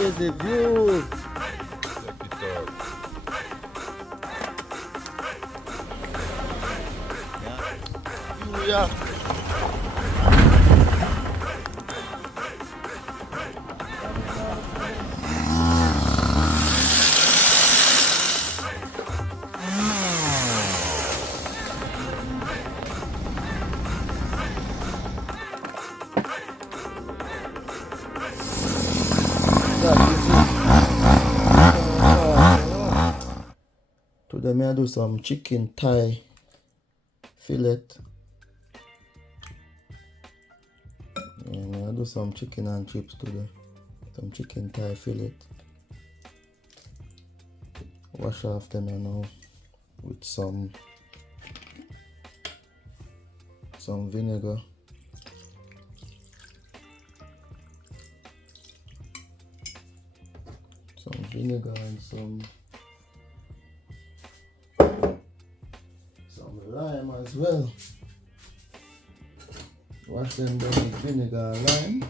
Crazy views. Check it out. Yeah. Yeah. Today I do some chicken thigh fillet. Yeah, I do some chicken and chips today. Some chicken thigh fillet. Wash off them now with some vinegar. Some vinegar and some lime as well. Wash them down with vinegar and lime.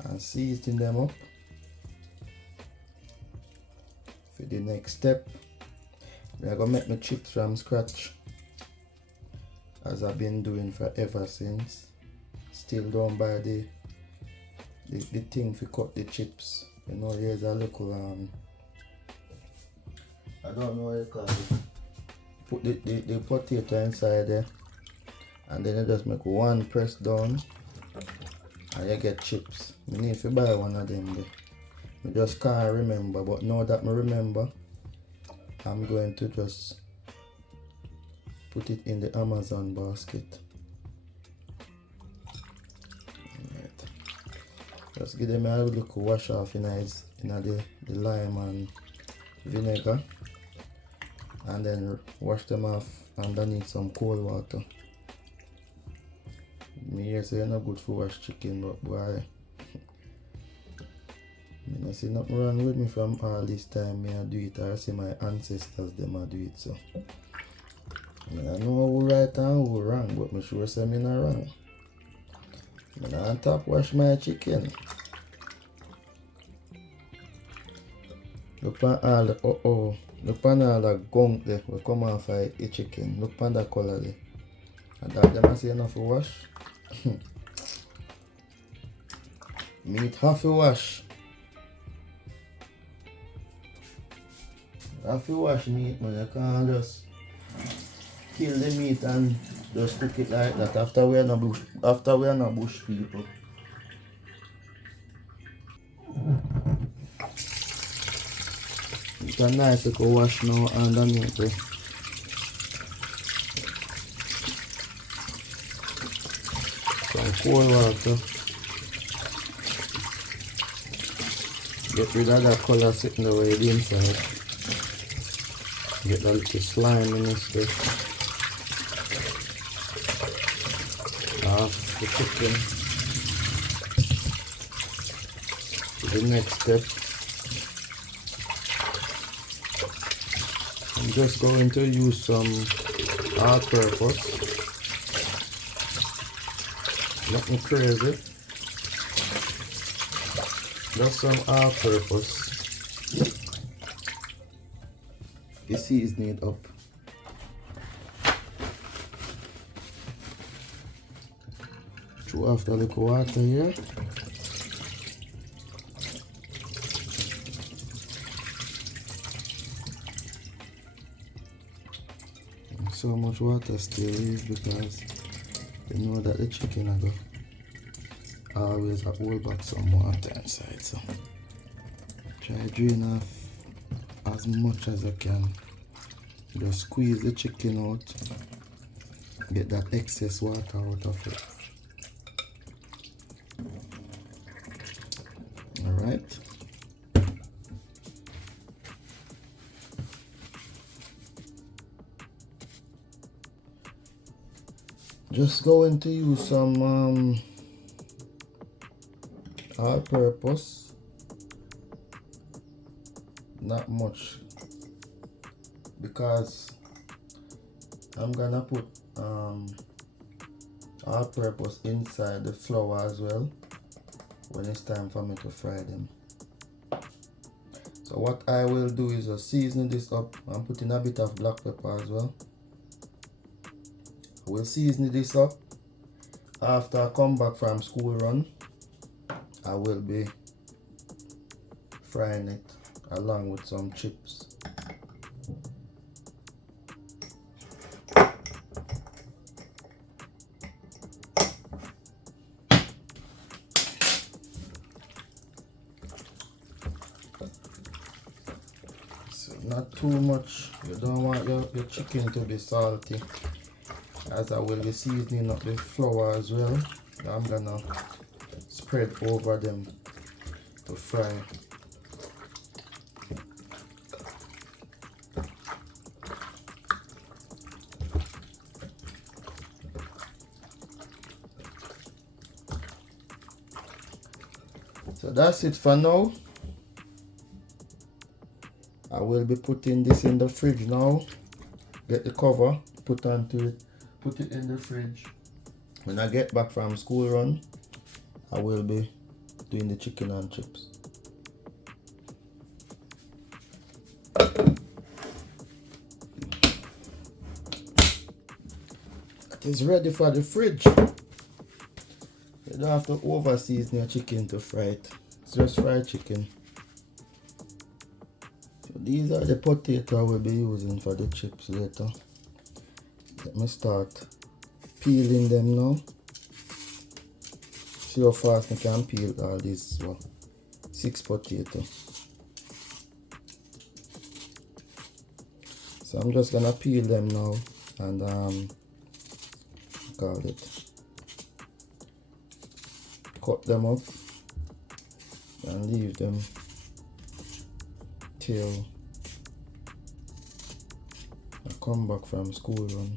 And season them up for the next step. We are gonna make my chips from scratch, as I've been doing forever since. Still don't buy the thing for cut the chips. You know, here's a little I don't know what you call it. Put the potato inside there, and then you just make one press down and you get chips. I need to buy one of them there. I just can't remember, but now that I remember, I'm going to just put it in the Amazon basket. Right. Just give them a little wash off in the lime and vinegar, and then wash them off underneath some cold water. Me here say you're not good for wash chicken, but boy, I see nothing wrong with me from all this time. Me I do it, or I see my ancestors them I do it. So I know who right and who wrong, but me sure say me not wrong. I don't top wash my chicken. Look on all the look on all the gunk there will come off a chicken. Look on the color there. And that them I say enough to wash. Meat have to wash. Have to wash meat, man. You can't just kill the meat and just cook it like that after we are not bush people. It's a nice little wash now underneath it. Some cold water. Get rid of that color sitting away the inside. Get that little slime in this stuff. Off the chicken. To the next step. I'm just going to use some all-purpose. Nothing crazy. Just some all-purpose. You season it up. Throw off the little water here. So much water still is because you know that the chicken I go always hold back some water inside, so try drain off as much as I can. Just squeeze the chicken out, get that excess water out of it. Alright. Just going to use some all-purpose. not much, because I'm gonna put all-purpose inside the flour as well when it's time for me to fry them. So what I will do is season this up. I'm putting a bit of black pepper as well. I will season this up. After I come back from school run, I will be frying it along with some chips. So not too much. You don't want your chicken to be salty, as I will be seasoning up the flour as well. I'm gonna spread over them to fry. So that's it for now. I will be putting this in the fridge now. Get the cover, put onto it, put it in the fridge. When I get back from school run, I will be doing the chicken and chips. It is ready for the fridge. You don't have to over season your chicken to fry it. It's just fried chicken. So these are the potatoes I will be using for the chips later. Let me start peeling them now. See how fast I can peel all these 6 potatoes. So I'm just gonna peel them now and cut them up and leave them till I come back from school run.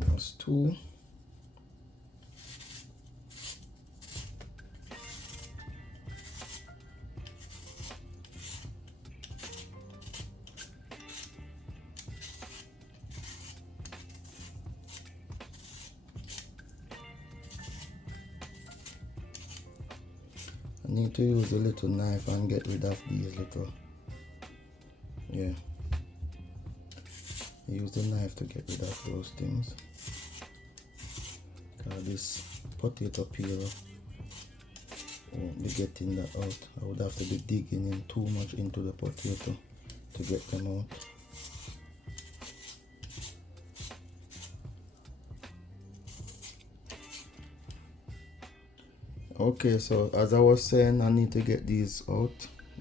That's 2. I need to use a little knife and get rid of these little, use the knife to get rid of those things. Because this potato peeler won't be getting that out. I would have to be digging in too much into the potato to get them out. Okay, so as I was saying, I need to get these out.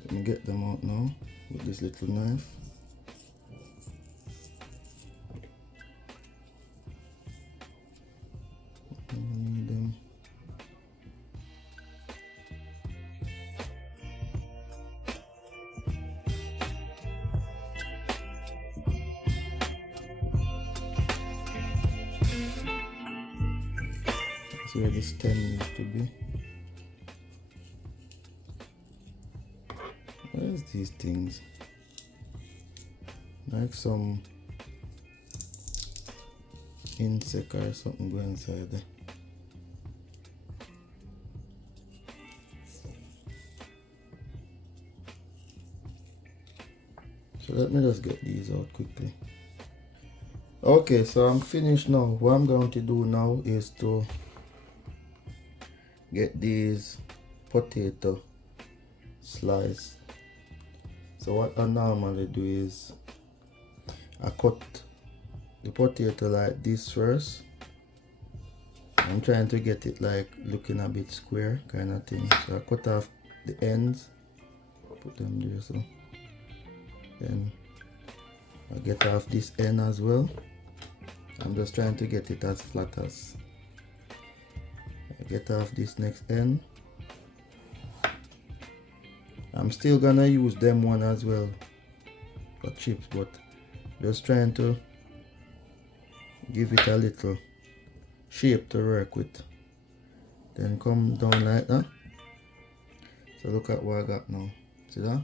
Let me get them out now with this little knife. Need them. That's where this stem used to be. Where's these things? Like some insect or something going inside there. So let me just get these out quickly. Okay, so I'm finished now. What I'm going to do now is to get these potato slice. So what I normally do is I cut the potato like this first. I'm trying to get it like looking a bit square kind of thing. So I cut off the ends, put them there. So then I get off this end as well. I'm just trying to get it as flat as. I get off this next end. I'm still gonna use them one as well for chips, but just trying to give it a little shape to work with. Then come down like that. So look at what I got now. See that?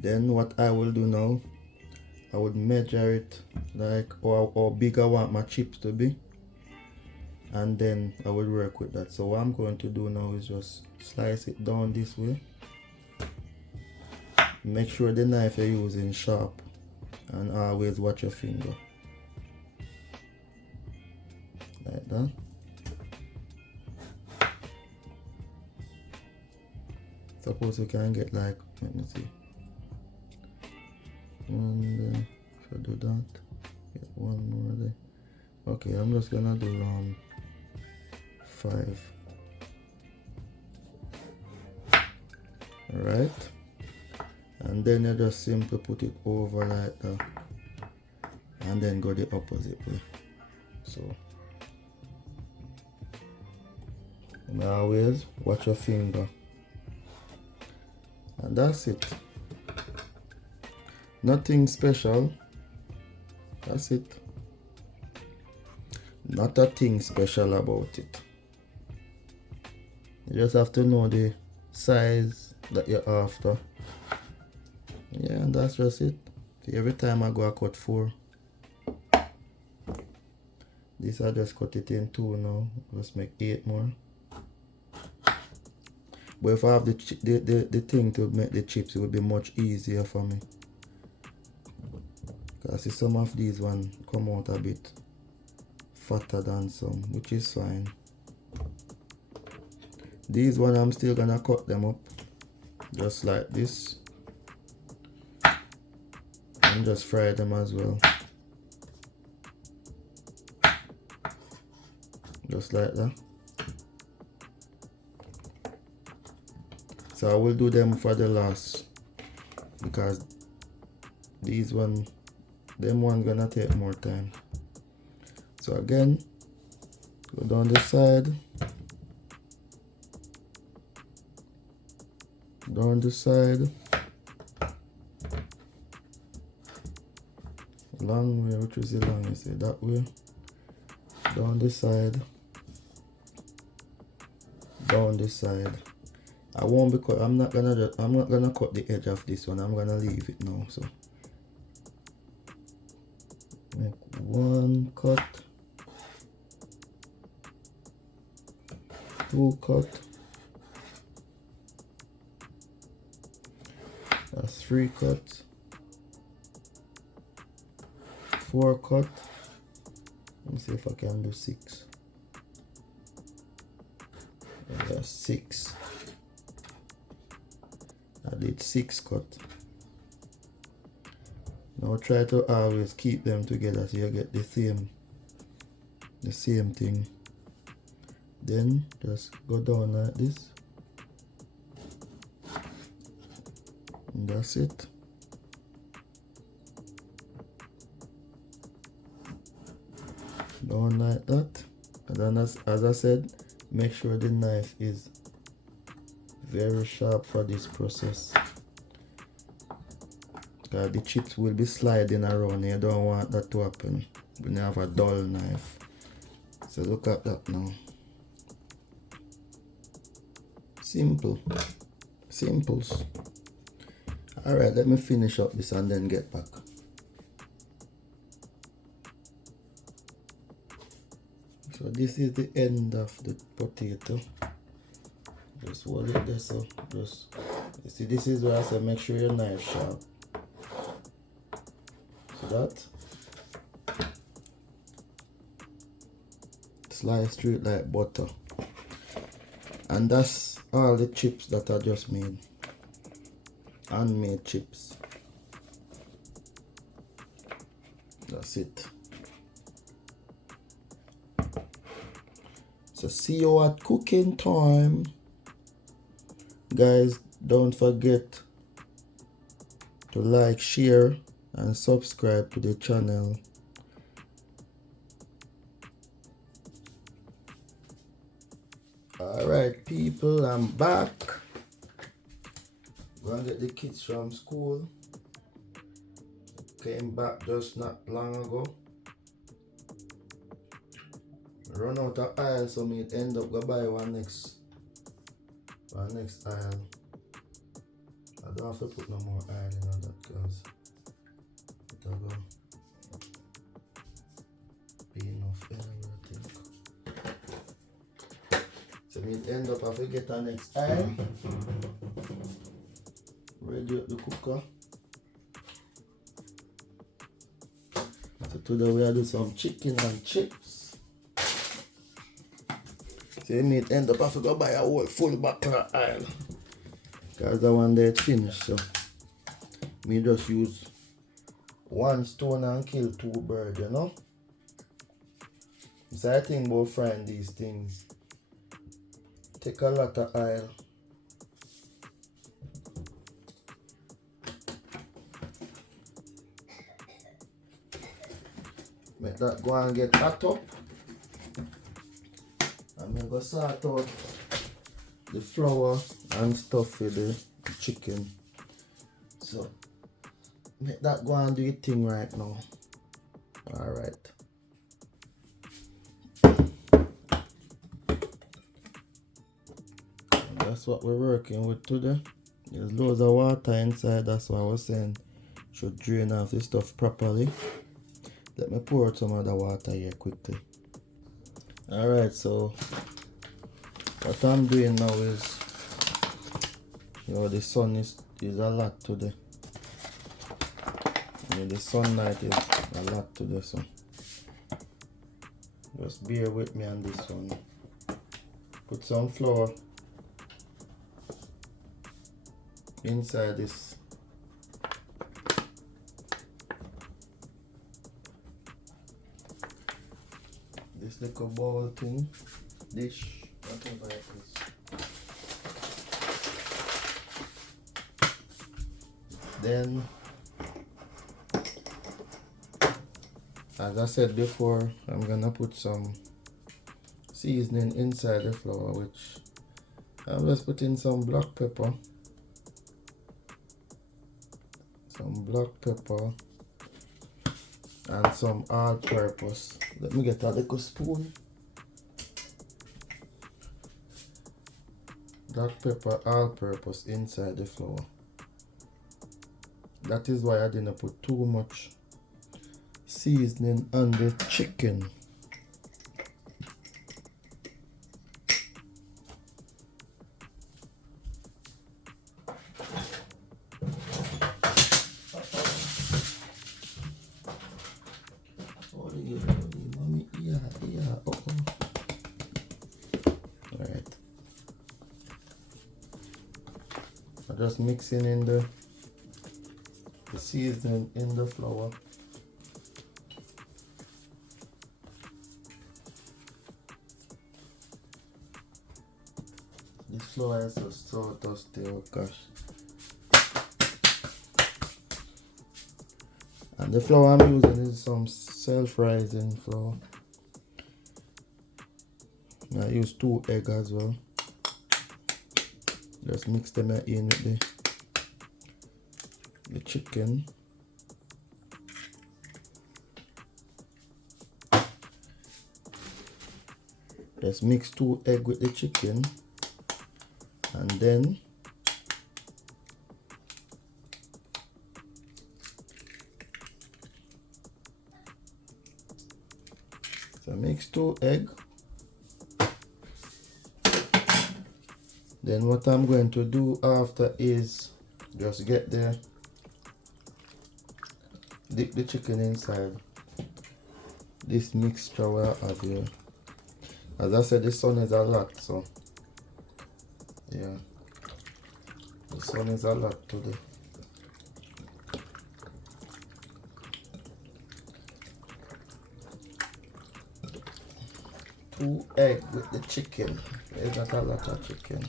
Then what I will do now, I would measure it like how big I want my chips to be, and then I will work with that. So what I'm going to do now is just slice it down this way. Make sure the knife you're using sharp, and always watch your finger like that. Suppose you can get like, let me see, and if I do that, get one more there. Okay, I'm just gonna do 5. Alright, and then you just simply put it over like that, and then go the opposite way. So and always watch your finger, and that's it. Nothing special. That's it. Not a thing special about it. You just have to know the size that you're after. Yeah, and that's just it. See, every time I go I cut 4. This I just cut it in 2 now. Just make 8 more. But if I have the thing to make the chips, it would be much easier for me. Because see, some of these ones come out a bit fatter than some, which is fine. These ones I'm still gonna cut them up just like this, and just fry them as well, just like that. So I will do them for the last, because these one, them one gonna take more time. So again, go down this side, down this side, long way, which is the longest way, that way, down this side, down this side. I won't, because I'm not gonna cut the edge of this one. I'm gonna leave it now. So make 1 cut, 2 cut, that's 3 cut, 4 cut. Let me see if I can do 6. That's 6. I did 6 cut. Now try to always keep them together so you get the same thing. Then just go down like this, and that's it. Down like that, and then as I said, make sure the knife is very sharp for this process, because the chips will be sliding around. You don't want that to happen when you have a dull knife. So look at that now. Simple. Simples. Alright, let me finish up this and then get back. So this is the end of the potato. Just hold it there, so just, you see, this is where I said make sure your knife sharp. So that, slice through it like butter. And that's all the chips that I just made. Handmade chips. That's it. So see you at cooking time. Guys, Don't forget to like, share, and subscribe to the channel. Alright people, I'm back. Gonna get the kids from school. Came back just not long ago. Run out of aisle, so me end up go buy one next aisle. I don't have to put no more aisle in on that because it'll go be enough anyway, I think. So me end up have to get a next aisle. Ready up the cooker. So today we are do some chicken and chips. So me end up have to go buy a whole full bottle of oil. Cause the one there finished, so me just use one stone and kill two birds, you know. So I think about frying these things take a lot of oil. Make that go and get hot up. And I'm going to sort out the flour and stuff for the chicken. So make that go and do your thing right now. Alright. That's what we're working with today. There's loads of water inside, that's why I was saying should drain off this stuff properly. Let me pour out some of the water here quickly. Alright, so what I'm doing now is, you know, the sun is a lot today. Yeah, the sunlight is a lot today, so just bear with me on this one. Put some flour inside this little bowl thing, dish, whatever it is. Then, as I said before, I'm gonna put some seasoning inside the flour, which I'm just putting some black pepper, and some all-purpose. Let me get a little spoon. Black pepper, all-purpose inside the flour. That is why I didn't put too much seasoning on the chicken. Alright. I'm just mixing in the seasoning in the flour. This flour is so dusty, oh gosh. And the flour I'm using is some self-rising flour. I use 2 eggs as well. Just mix them in with the chicken. Just mix 2 eggs with the chicken, and then so mix 2 eggs. Then what I'm going to do after is just get dip the chicken inside this mixture we have here. As I said, the sun is a lot, so yeah, the sun is a lot today. Two eggs with the chicken. There's not a lot of chicken.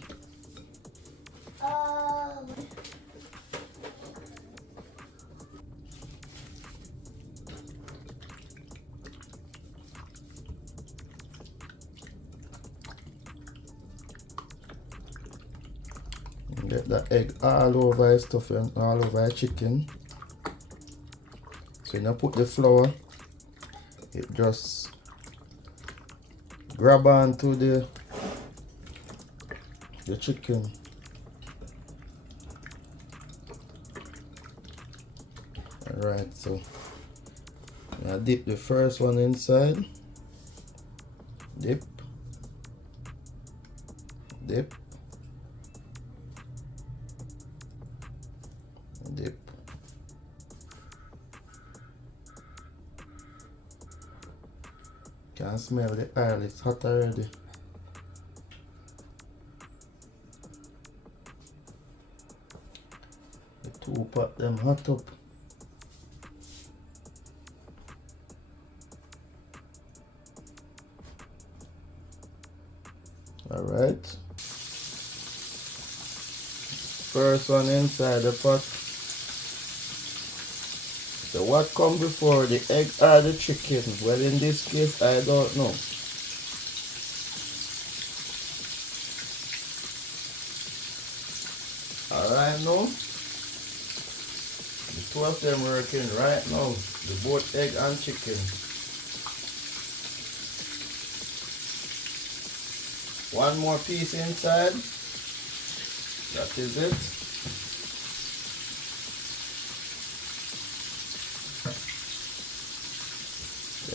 get the egg all over your stuff and all over your chicken. So when you put the flour, it just grab onto the chicken. Alright, so I dip the first one inside. Dip. Dip. Dip. Can smell the oil, it's hot already. The two pot them hot up. Alright. First one inside the pot. So what come before, the egg or the chicken? Well, in this case, I don't know. Alright now, the two of them working right now, the both egg and chicken. One more piece inside, that is it.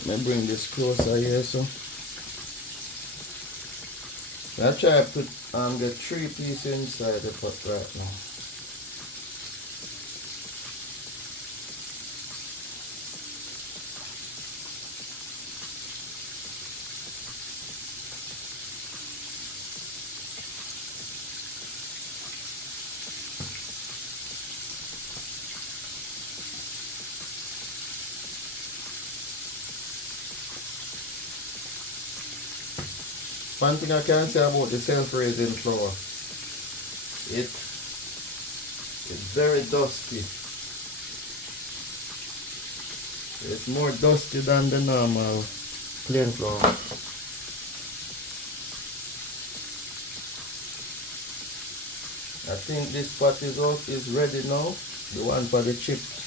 Let me bring this closer here, so. I try to put get 3 pieces inside the pot right now. One thing I can say about the self-raising flour, it's very dusty. It's more dusty than the normal plain flour. I think this pot is ready now, the one for the chips.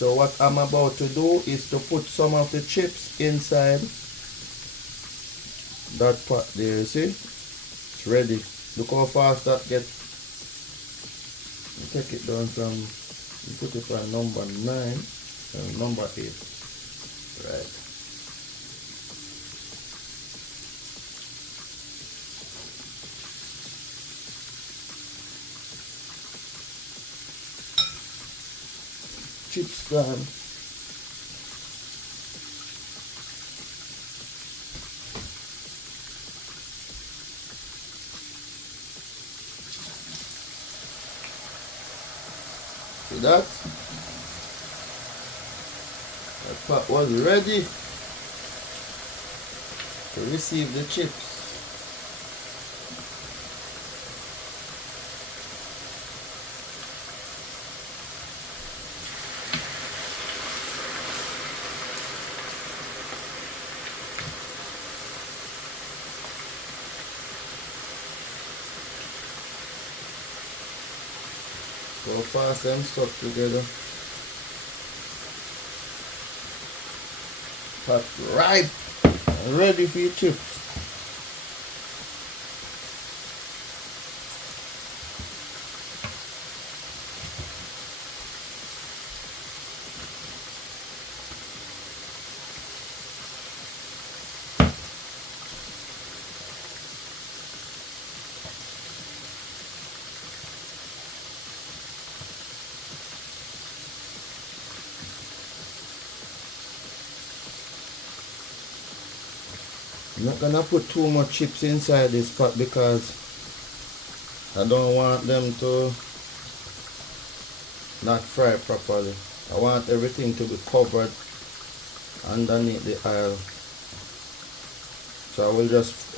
So what I'm about to do is to put some of the chips inside that pot there, you see? It's ready. Look how fast that gets. Take it down from, you put it on number 9 and number 8. Right. Chips gone. See that? That pot was ready to receive the chips. So fast them stuck together. Pot ripe and ready for your chips. I'm not gonna put too much chips inside this pot because I don't want them to not fry properly. I want everything to be covered underneath the oil. So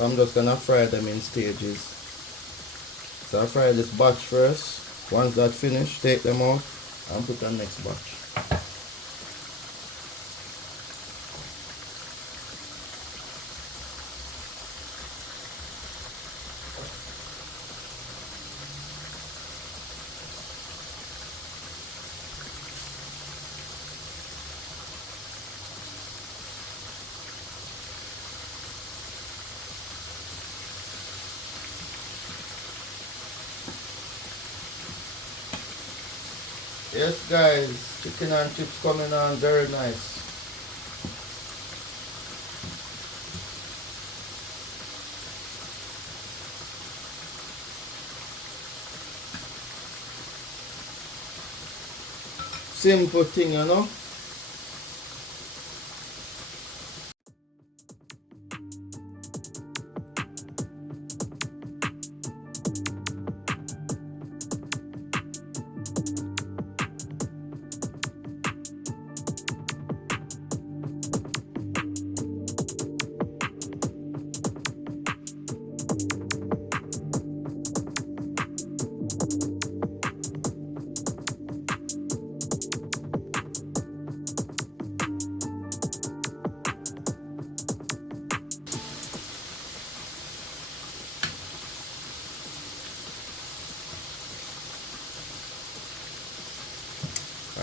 I'm just gonna fry them in stages. So I fry this batch first. Once that's finished, take them out and put the next batch. Yes guys, chicken and chips coming on very nice. Simple thing, you know.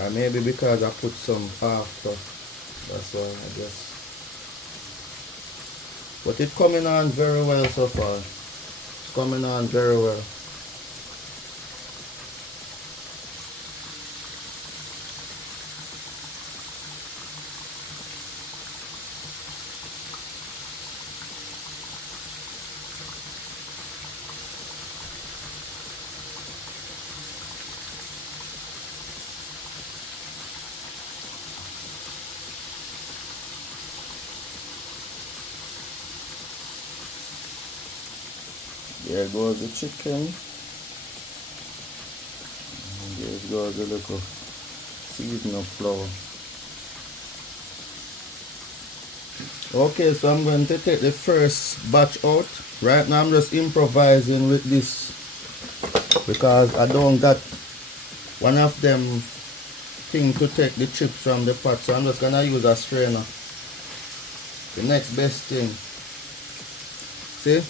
Or maybe because I put some after. That's why I guess. But it's coming on very well so far. It's coming on very well. There goes the chicken. And there goes the little seasoning flour. Okay, so I'm going to take the first batch out. Right now I'm just improvising with this because I don't got one of them thing to take the chips from the pot, so I'm just gonna use a strainer. The next best thing. See?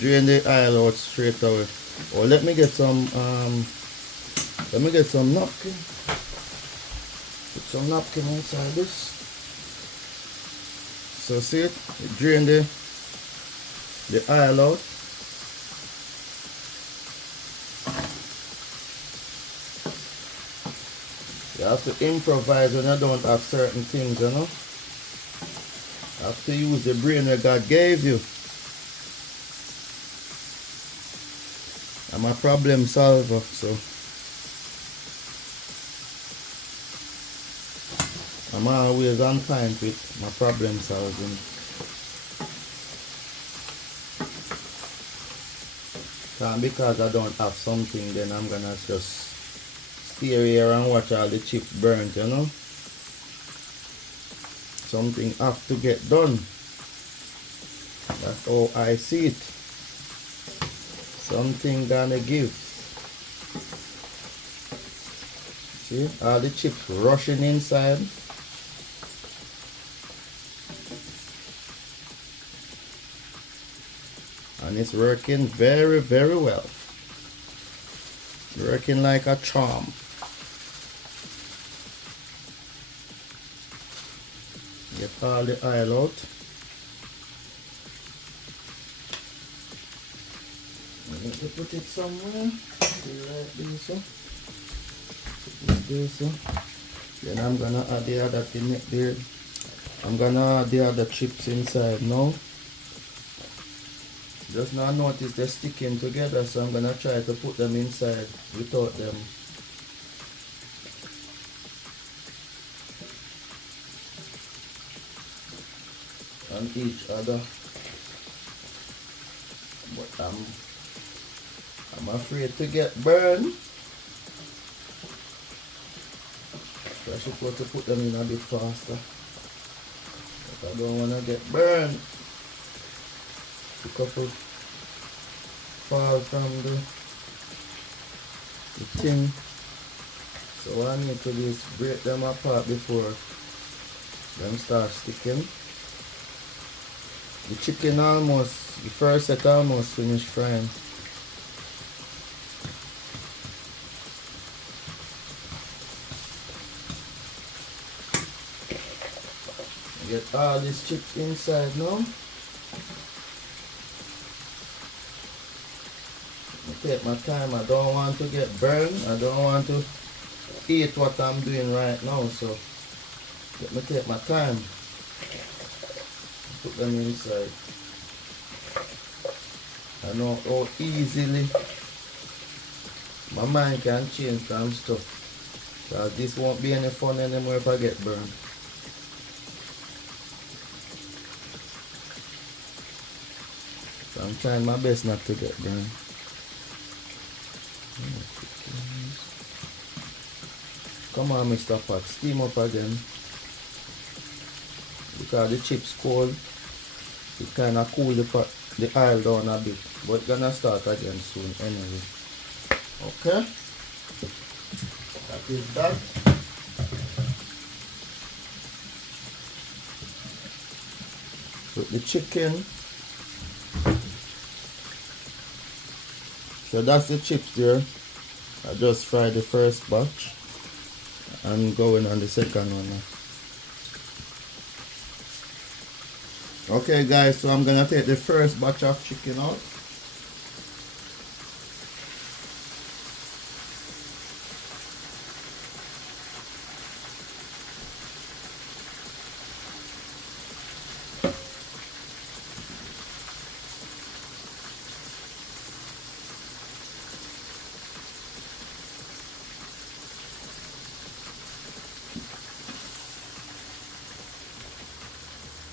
Drain the oil out straight away. Oh, let me get some napkin. Put some napkin inside this. So see it? Drain the oil out. You have to improvise when you don't have certain things, you know. You have to use the brain that God gave you. I'm a problem solver, so I'm always on time with my problem solving. And because I don't have something, then I'm gonna just stay here and watch all the chips burnt, you know. Something have to get done. That's how I see it. Something gonna give. See, all the chips rushing inside. And it's working very, very well. Working like a charm. Get all the oil out. I need to put it somewhere. Like this. Put this there. Then I'm gonna add the other thing there. I'm gonna add the other chips inside now. Just now notice they're sticking together, so I'm gonna try to put them inside without them. On each other. But I'm afraid to get burned. So I should to put them in a bit faster. But I don't wanna get burned. A couple fall from the tin, so what I need to do is break them apart before them start sticking. The chicken almost, the first set almost finished frying. Get all these chips inside now. take my time. I don't want to get burned. I don't want to eat what I'm doing right now. So let me take my time. Put them inside. I know how easily my mind can change from stuff. Because this won't be any fun anymore if I get burned. So I'm trying my best not to get burned. Come on, Mr. Pot, steam up again. Because the chips cold, it kind of cool the oil down a bit. But gonna start again soon anyway. Okay? That is that. Put the chicken. So that's the chips there. I just fried the first batch. I'm going on the second one now. Okay guys, so I'm gonna take the first batch of chicken out.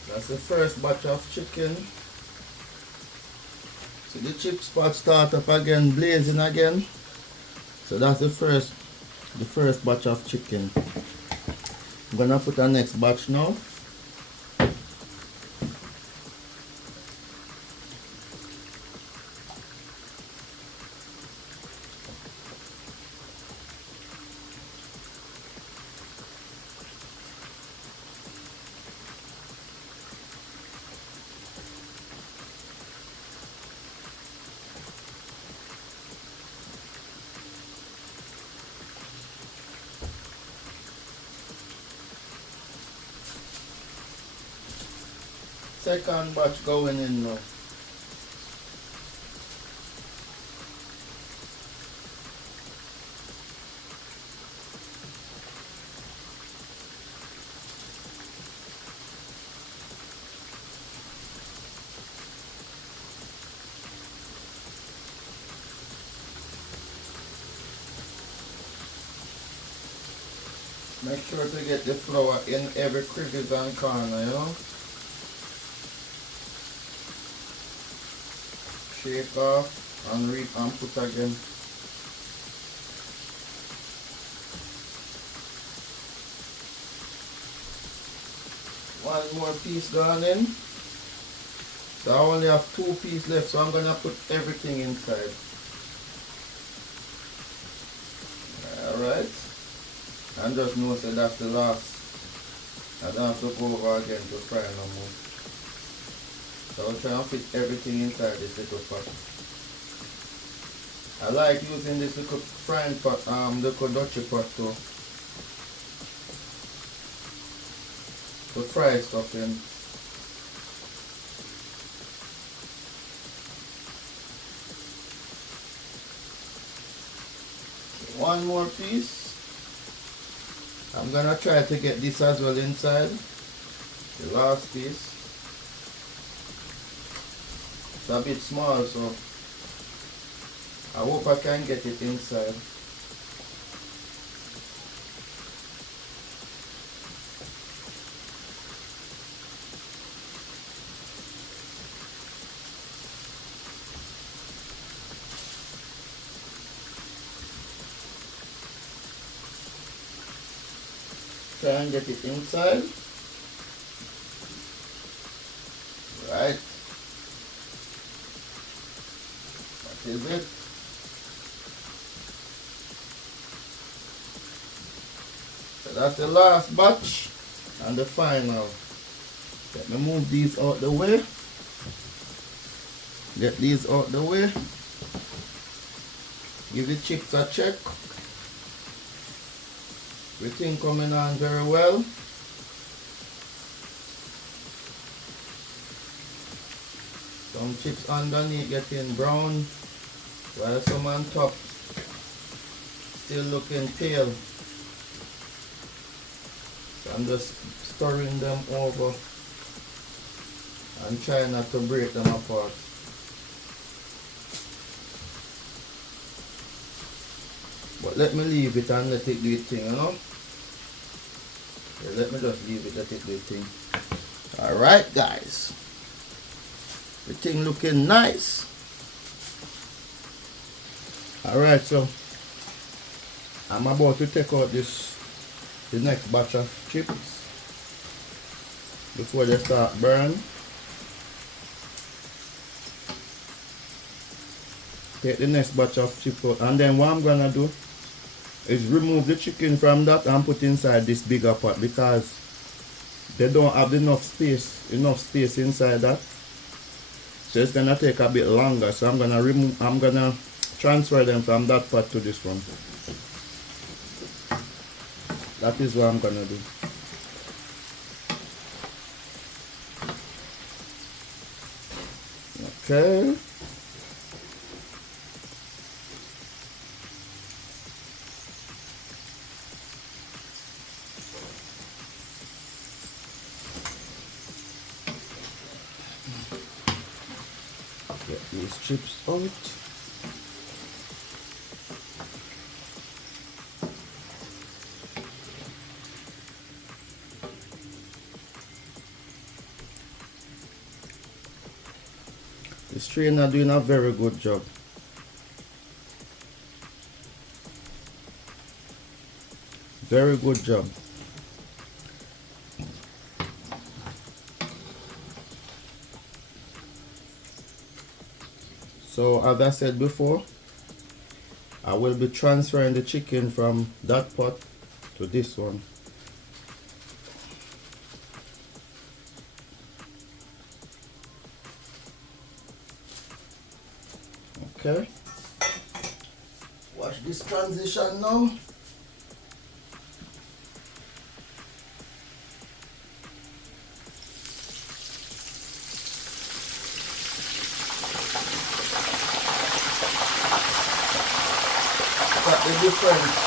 That's the first batch of chicken. So the chip spot start up again, blazing again. So that's the first batch of chicken. I'm gonna put the next batch now. Second batch going in now. Make sure to get the flour in every crevice and corner, you know. Shake off and put again. One more piece gone in. So I only have 2 pieces left, so I'm gonna put everything inside. Alright. And just know that that's the last. I don't have to go over again to fry no more. So I'll try and fit everything inside this little pot. I like using this little frying pot, little Dutchy pot to fry stuff in. One more piece. I'm gonna try to get this as well inside. The last piece. It's a bit small, so I hope I can get it inside. Try and get it inside. Right. That is it. So that's the last batch and the final. Let me move these out the way. Get these out the way. Give the chips a check. Everything coming on very well. Some chips underneath getting brown. While some on top still looking pale. So I'm just stirring them over and trying not to break them apart. But let me leave it and let it do its thing, you know? Yeah, let me just leave it, let it do its thing. Alright guys. The thing looking nice. Alright, so I'm about to take out the next batch of chips before they start burn. Take the next batch of chips out, and then what I'm gonna do is remove the chicken from that and put inside this bigger pot because they don't have enough space inside that. So it's gonna take a bit longer. So I'm gonna transfer them from that pot to this one. That is what I'm gonna do. Okay. Get these chips out. The strainer doing a very good job. Very good job. So as I said before, I will be transferring the chicken from that pot to this one. Okay. Watch this transition now. Got the difference.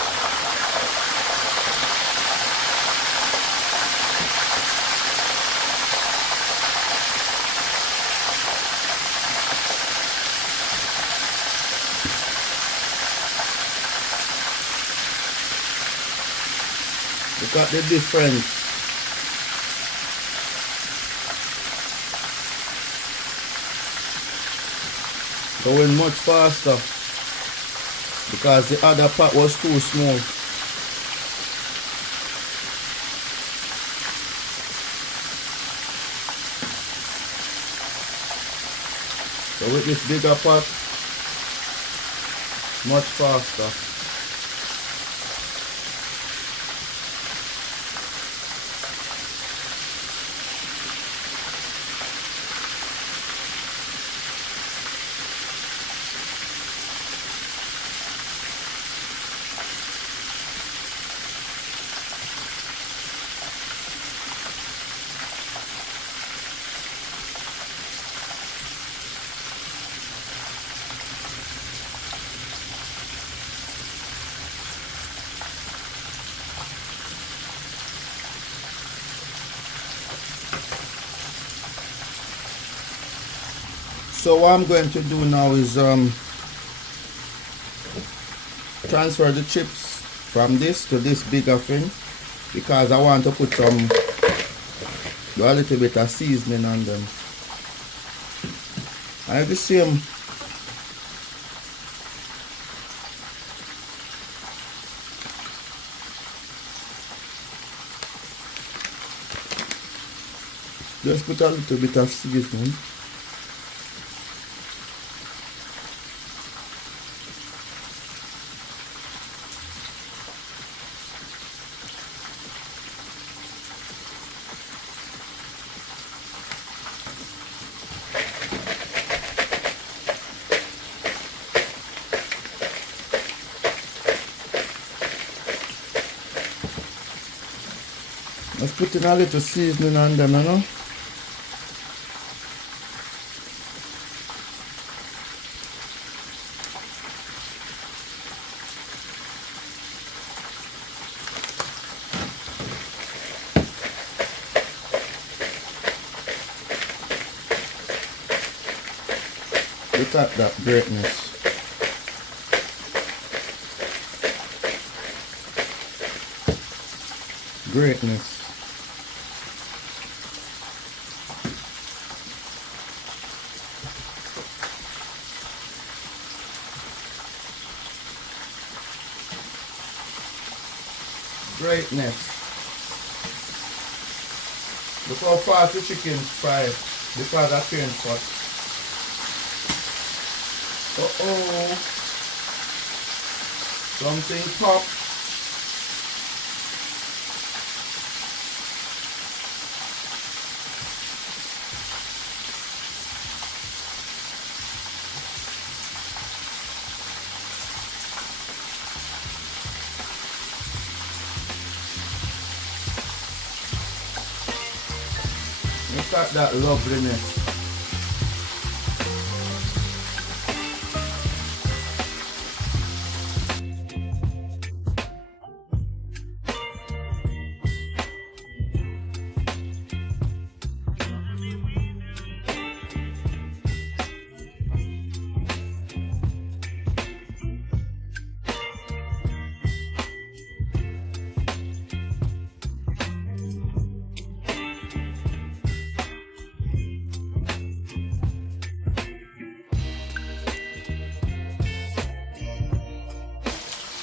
Look at the difference. Going much faster because the other part was too small. So with this bigger pot, much faster. So what I'm going to do now is transfer the chips from this to this bigger thing because I want to put a little bit of seasoning on them. I have the same just put a little bit of seasoning. Let's put in a little seasoning on them, you know. Look at that greatness. Greatness. Greatness. Look how fast the chicken fried because I can't cut. Uh-oh. Something pop. Look at that loveliness.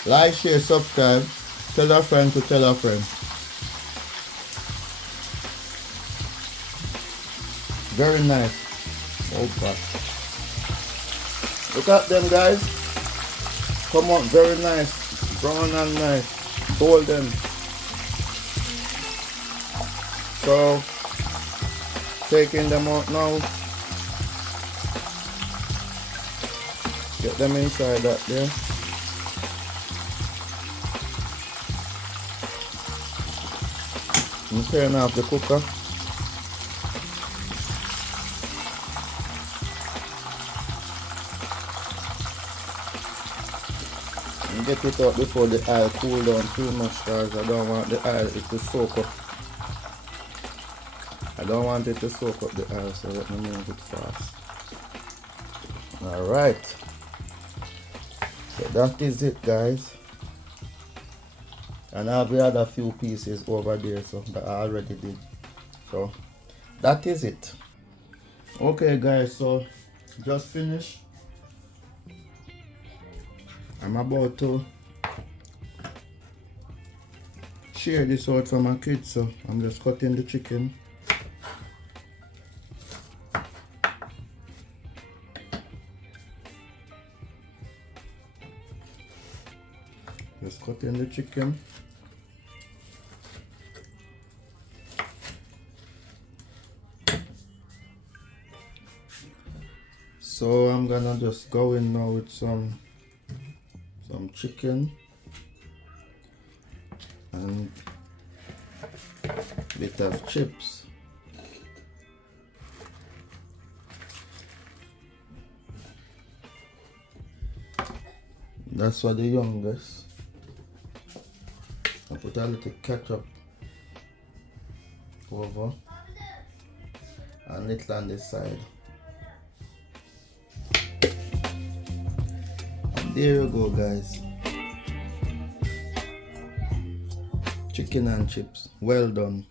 Like, share, subscribe. Tell a friend to tell a friend. Very nice. Oh gosh. Look at them, guys. Come on, very nice. Brown and nice. Golden. So, taking them out now. Get them inside that there. And turn off the cooker. And get it out before the oil cool down too much, because I don't want the oil to soak up. I don't want it to soak up the oil, so let me move it fast. Alright. So that is it, guys. And I have the other few pieces over there, so that I already did. So that is it. Okay, guys, so just finished. I'm about to share this out for my kids, so I'm just cutting the chicken. Just cutting the chicken. So I'm gonna just go in now with some chicken and a bit of chips. That's for the youngest. I put a little ketchup over and little on this side. And there you go, guys. Chicken and chips. Well done.